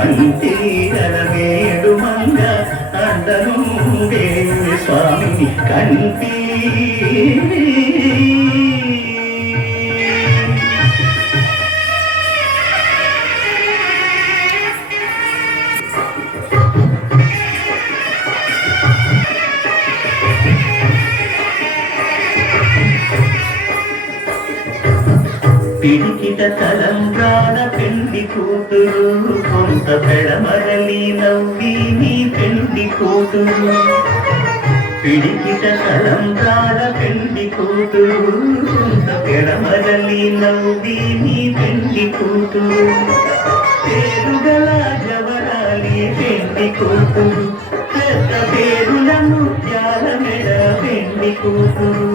అంటీరవేడు మంగ అండనుండే స్వామిని కంటి పిడికిట తలంబ్రాల పెండి కూతురు కొంత పెడమరలి నవ్వి నీ పెండి కూతురు పిడికిట తలంబ్రాల పెండి కూతురు కొంత పెడమరలి నవ్వి నీ పెండి కూతురు పేరుగల జవరాలి పెండి కూతురు పెద్ద పేరుల ముత్యాల మెడ పెండి కూతురు